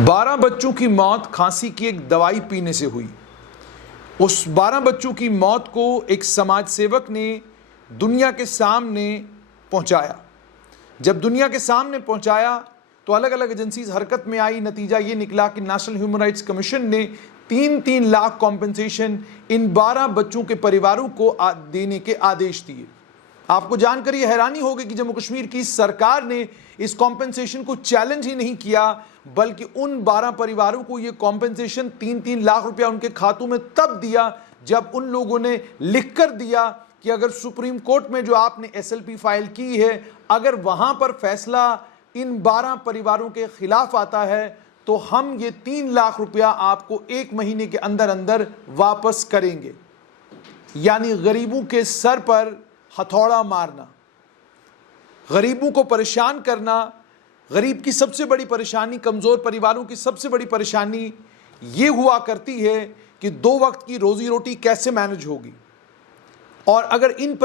12 बच्चों की मौत खांसी की एक दवाई पीने से हुई। उस 12 बच्चों की मौत को एक समाज सेवक ने दुनिया के सामने पहुंचाया। जब दुनिया के सामने पहुंचाया तो अलग अलग एजेंसीज हरकत में आई। नतीजा ये निकला कि नेशनल ह्यूमन राइट्स कमीशन ने 3-3 लाख कॉम्पेंसेशन इन 12 बच्चों के परिवारों को देने के आदेश दिए। आपको जानकर ये हैरानी होगी कि जम्मू कश्मीर की सरकार ने इस कॉम्पेंसेशन को चैलेंज ही नहीं किया, बल्कि उन 12 परिवारों को ये कॉम्पेंसेशन 3-3 लाख रुपया उनके खातों में तब दिया जब उन लोगों ने लिखकर दिया कि अगर सुप्रीम कोर्ट में जो आपने एसएलपी फाइल की है, अगर वहां पर फैसला इन 12 परिवारों के खिलाफ आता है तो हम ये 3 लाख रुपया आपको 1 महीने के अंदर अंदर वापस करेंगे। यानी गरीबों के सर पर हथौड़ा मारना, गरीबों को परेशान करना। गरीब की सबसे बड़ी परेशानी, कमज़ोर परिवारों की सबसे बड़ी परेशानी ये हुआ करती है कि 2 वक्त की रोज़ी रोटी कैसे मैनेज होगी। और अगर इन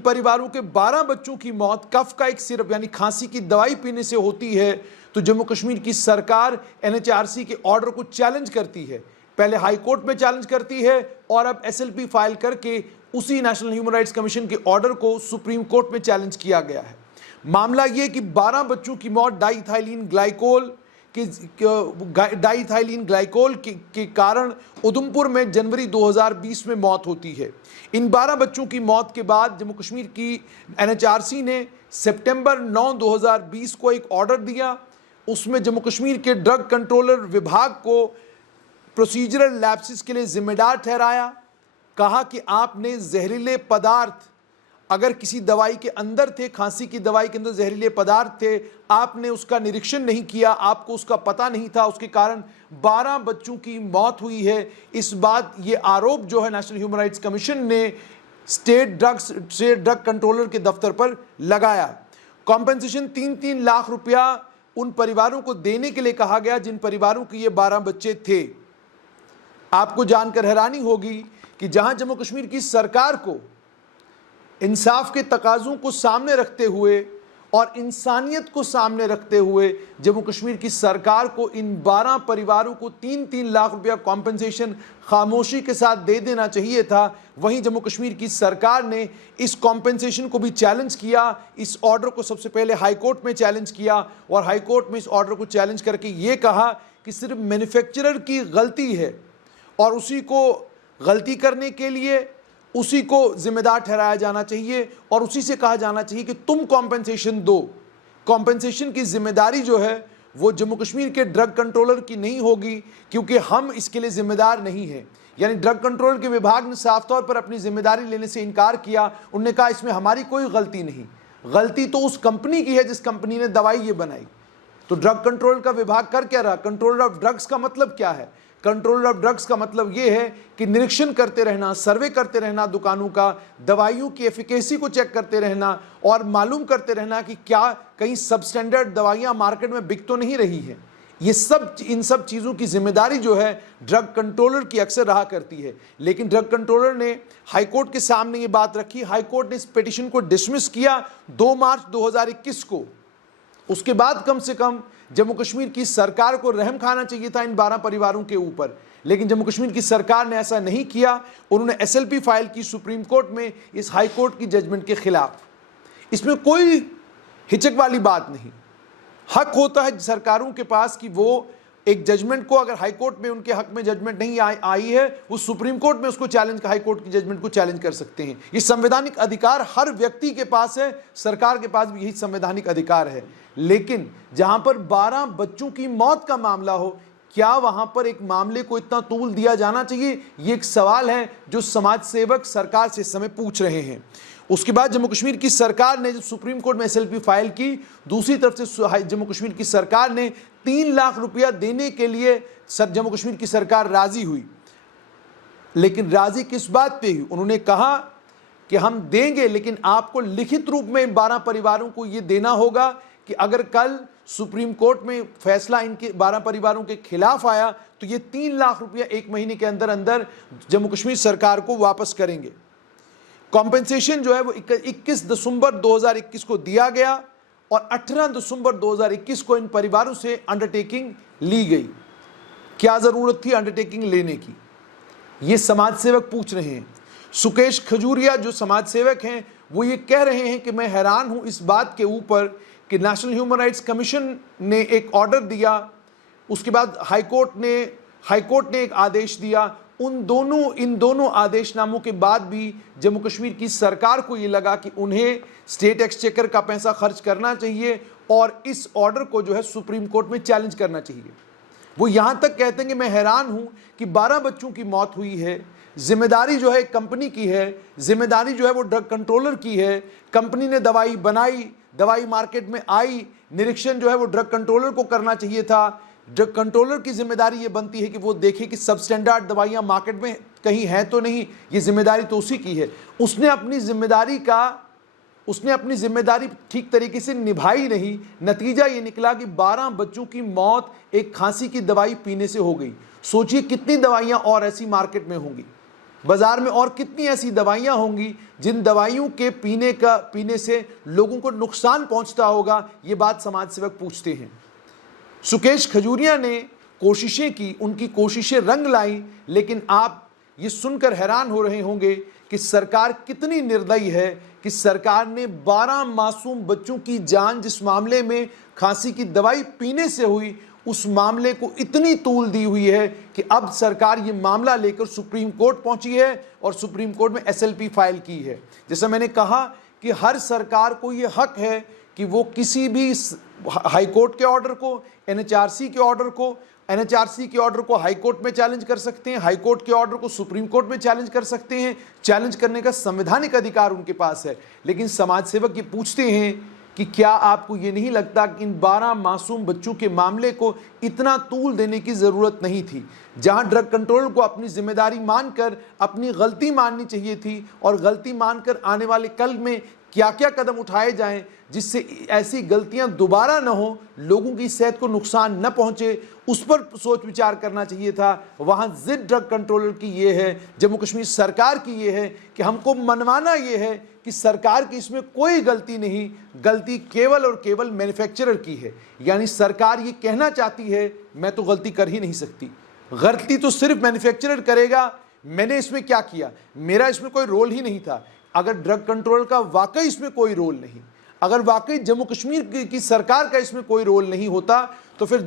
परिवारों के 12 बच्चों की मौत कफ का एक सिरप यानी खांसी की दवाई पीने से होती है तो जम्मू कश्मीर की सरकार एनएचआरसी के ऑर्डर को चैलेंज करती है। पहले हाई कोर्ट में चैलेंज करती है और अब एसएलपी फाइल करके उसी नेशनल ह्यूमन राइट्स कमीशन के ऑर्डर को सुप्रीम कोर्ट में चैलेंज किया गया है। मामला यह कि 12 बच्चों की मौत डाईइथाइलिन ग्लाइकोल के कारण उधमपुर में जनवरी 2020 में मौत होती है। इन 12 बच्चों की मौत के बाद जम्मू कश्मीर की एनएचआरसी ने सितंबर 9, 2020 को एक ऑर्डर दिया। उसमें जम्मू कश्मीर के ड्रग कंट्रोलर विभाग को प्रोसीजरल लैप्सेस के लिए जिम्मेदार ठहराया। कहा कि आपने जहरीले पदार्थ अगर किसी दवाई के अंदर थे, खांसी की दवाई के अंदर जहरीले पदार्थ थे, आपने उसका निरीक्षण नहीं किया, आपको उसका पता नहीं था, उसके कारण 12 बच्चों की मौत हुई है। इस बात ये आरोप जो है नेशनल ह्यूमन राइट्स कमीशन ने स्टेट ड्रग कंट्रोलर के दफ्तर पर लगाया। कॉम्पेंसेशन 3-3 लाख रुपया उन परिवारों को देने के लिए कहा गया जिन परिवारों के ये 12 बच्चे थे। आपको जानकर हैरानी होगी कि जहां जम्मू कश्मीर की सरकार को इंसाफ के तकाज़ों को सामने रखते हुए और इंसानियत को सामने रखते हुए जम्मू कश्मीर की सरकार को इन 12 परिवारों को 3-3 लाख रुपया कॉम्पेंसेशन खामोशी के साथ दे देना चाहिए था। वहीं जम्मू कश्मीर की सरकार ने इस कॉम्पेंसेशन को भी चैलेंज किया। इस ऑर्डर को सबसे पहले हाई कोर्ट में चैलेंज किया और हाई कोर्ट में इस ऑर्डर को चैलेंज करके ये कहा कि सिर्फ मैन्युफैक्चरर की गलती है और उसी को गलती करने के लिए उसी को जिम्मेदार ठहराया जाना चाहिए और उसी से कहा जाना चाहिए कि तुम कॉम्पेंसेशन दो। कॉम्पेंसेशन की जिम्मेदारी जो है वो जम्मू कश्मीर के ड्रग कंट्रोलर की नहीं होगी, क्योंकि हम इसके लिए जिम्मेदार नहीं हैं। यानी ड्रग कंट्रोलर के विभाग ने साफ तौर पर अपनी जिम्मेदारी लेने से इनकार किया। उन्होंने कहा इसमें हमारी कोई गलती नहीं, गलती तो उस कंपनी की है जिस कंपनी ने दवाई ये बनाई। तो ड्रग कंट्रोल का विभाग कर क्या रहा? कंट्रोलर ऑफ ड्रग्स का मतलब क्या है? कंट्रोलर ऑफ ड्रग्स का मतलब यह है कि निरीक्षण करते रहना, सर्वे करते रहना दुकानों का, दवाइयों की एफिकेसी को चेक करते रहना और मालूम करते रहना कि क्या कहीं सबस्टैंडर्ड दवाइयां मार्केट में बिक तो नहीं रही हैं। इन सब चीज़ों की जिम्मेदारी जो है ड्रग कंट्रोलर की अक्सर रहा करती है। लेकिन ड्रग कंट्रोलर ने हाईकोर्ट के सामने ये बात रखी। हाईकोर्ट ने इस पिटीशन को डिसमिस किया 2 मार्च 2021 को। उसके बाद कम से कम जम्मू कश्मीर की सरकार को रहम खाना चाहिए था इन 12 परिवारों के ऊपर, लेकिन जम्मू कश्मीर की सरकार ने ऐसा नहीं किया। उन्होंने एसएलपी फाइल की सुप्रीम कोर्ट में इस हाई कोर्ट की जजमेंट के खिलाफ। इसमें कोई हिचक वाली बात नहीं। हक होता है सरकारों के पास कि वो एक जजमेंट को, अगर हाई कोर्ट में उनके हक में जजमेंट नहीं आई है, वो सुप्रीम कोर्ट में उसको चैलेंज, हाई कोर्ट की जजमेंट को चैलेंज कर सकते हैं। ये संवैधानिक अधिकार हर व्यक्ति के पास है, सरकार के पास भी यही संवैधानिक अधिकार है। लेकिन जहां पर 12 बच्चों की मौत का मामला हो, क्या वहां पर एक मामले को इतना तूल दिया जाना चाहिए? ये एक सवाल है जो समाज सेवक सरकार से इस समय पूछ रहे हैं। उसके बाद जम्मू कश्मीर की सरकार ने जब सुप्रीम कोर्ट में एसएलपी फाइल की, दूसरी तरफ से जम्मू कश्मीर की सरकार ने 3 लाख रुपया देने के लिए जम्मू कश्मीर की सरकार राजी हुई। लेकिन राजी किस बात पे हुई? उन्होंने कहा कि हम देंगे, लेकिन आपको लिखित रूप में 12 परिवारों को यह देना होगा कि अगर कल सुप्रीम कोर्ट में फैसला इनके 12 परिवारों के खिलाफ आया तो ये 3 लाख रुपया 1 महीने के अंदर अंदर जम्मू कश्मीर सरकार को वापस करेंगे। कॉम्पेंसेशन जो है वो 21 दिसंबर 2021 को दिया गया और 18 दिसंबर 2021 को इन परिवारों से अंडरटेकिंग ली गई। क्या ज़रूरत थी अंडरटेकिंग लेने की, ये समाज सेवक पूछ रहे हैं। सुकेश खजूरिया जो समाज सेवक हैं वो ये कह रहे हैं कि मैं हैरान हूँ इस बात के ऊपर कि नेशनल ह्यूमन राइट्स कमीशन ने एक ऑर्डर दिया, उसके बाद हाईकोर्ट ने एक आदेश दिया। इन दोनों आदेशनामों के बाद भी जम्मू कश्मीर की सरकार को ये लगा कि उन्हें स्टेट एक्सचेकर का पैसा खर्च करना चाहिए और इस ऑर्डर को जो है सुप्रीम कोर्ट में चैलेंज करना चाहिए। वो यहाँ तक कहते हैं कि मैं हैरान हूँ कि 12 बच्चों की मौत हुई है, जिम्मेदारी जो है कंपनी की है, जिम्मेदारी जो है वो ड्रग कंट्रोलर की है। कंपनी ने दवाई बनाई, दवाई मार्केट में आई, निरीक्षण जो है वो ड्रग कंट्रोलर को करना चाहिए था। ड्रग कंट्रोलर की जिम्मेदारी ये बनती है कि वो देखे कि सब स्टैंडर्ड दवाइयाँ मार्केट में कहीं हैं तो नहीं, ये जिम्मेदारी तो उसी की है। उसने अपनी जिम्मेदारी ठीक तरीके से निभाई नहीं। नतीजा ये निकला कि 12 बच्चों की मौत एक खांसी की दवाई पीने से हो गई। सोचिए कितनी दवाइयाँ और ऐसी मार्केट में होंगी, बाजार में और कितनी ऐसी दवाइयाँ होंगी जिन दवाइयों के पीने से लोगों को नुकसान पहुँचता होगा। ये बात समाज सेवक पूछते हैं। सुकेश खजूरिया ने कोशिशें की, उनकी कोशिशें रंग लाई, लेकिन आप ये सुनकर हैरान हो रहे होंगे कि सरकार कितनी निर्दयी है कि सरकार ने 12 मासूम बच्चों की जान जिस मामले में खांसी की दवाई पीने से हुई, उस मामले को इतनी तूल दी हुई है कि अब सरकार ये मामला लेकर सुप्रीम कोर्ट पहुंची है और सुप्रीम कोर्ट में एसएलपी फाइल की है। जैसा मैंने कहा कि हर सरकार को ये हक है कि वो किसी भी हाई कोर्ट के ऑर्डर को, एनएचआरसी के ऑर्डर को हाई कोर्ट में चैलेंज कर सकते हैं, हाई कोर्ट के ऑर्डर को सुप्रीम कोर्ट में चैलेंज कर सकते हैं। चैलेंज करने का संवैधानिक अधिकार उनके पास है। लेकिन समाज सेवक ये पूछते हैं कि क्या आपको ये नहीं लगता कि इन 12 मासूम बच्चों के मामले को इतना तूल देने की ज़रूरत नहीं थी? जहां ड्रग कंट्रोल को अपनी जिम्मेदारी मानकर अपनी गलती माननी चाहिए थी और गलती मानकर आने वाले कल में क्या क्या कदम उठाए जाएं जिससे ऐसी गलतियां दोबारा न हो, लोगों की सेहत को नुकसान न पहुंचे, उस पर सोच विचार करना चाहिए था। वहां जिद ड्रग कंट्रोलर की ये है, जम्मू कश्मीर सरकार की ये है कि हमको मनवाना ये है कि सरकार की इसमें कोई गलती नहीं, गलती केवल और केवल मैन्युफैक्चरर की है। यानी सरकार ये कहना चाहती है मैं तो गलती कर ही नहीं सकती, गलती तो सिर्फ मैन्युफैक्चरर करेगा, मैंने इसमें क्या किया, मेरा इसमें कोई रोल ही नहीं था। अगर ड्रग कंट्रोल का वाकई इसमें कोई रोल नहीं, अगर वाकई जम्मू कश्मीर की सरकार का इसमें कोई रोल नहीं होता, तो फिर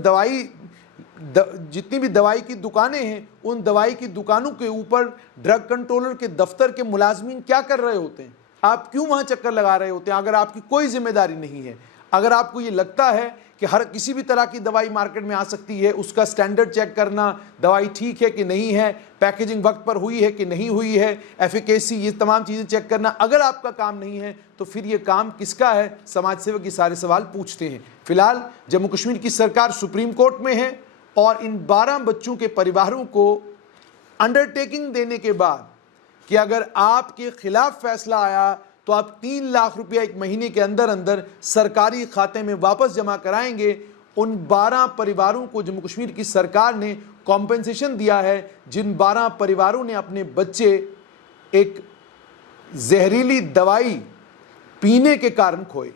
जितनी भी दवाई की दुकानें हैं, उन दवाई की दुकानों के ऊपर ड्रग कंट्रोलर के दफ्तर के मुलाजमीन क्या कर रहे होते हैं? आप क्यों वहाँ चक्कर लगा रहे होते हैं? अगर आपकी कोई जिम्मेदारी नहीं है, अगर आपको ये लगता है कि हर किसी भी तरह की दवाई मार्केट में आ सकती है, उसका स्टैंडर्ड चेक करना, दवाई ठीक है कि नहीं है, पैकेजिंग वक्त पर हुई है कि नहीं हुई है, एफिकेसी, ये तमाम चीज़ें चेक करना अगर आपका काम नहीं है, तो फिर ये काम किसका है? समाज सेवक ये सारे सवाल पूछते हैं। फिलहाल जम्मू कश्मीर की सरकार सुप्रीम कोर्ट में है और इन 12 बच्चों के परिवारों को अंडरटेकिंग देने के बाद कि अगर आपके खिलाफ फैसला आया तो आप 3 लाख रुपया एक महीने के अंदर अंदर सरकारी खाते में वापस जमा कराएंगे। उन 12 परिवारों को जम्मू कश्मीर की सरकार ने कॉम्पेंसेशन दिया है, जिन 12 परिवारों ने अपने बच्चे एक जहरीली दवाई पीने के कारण खोए।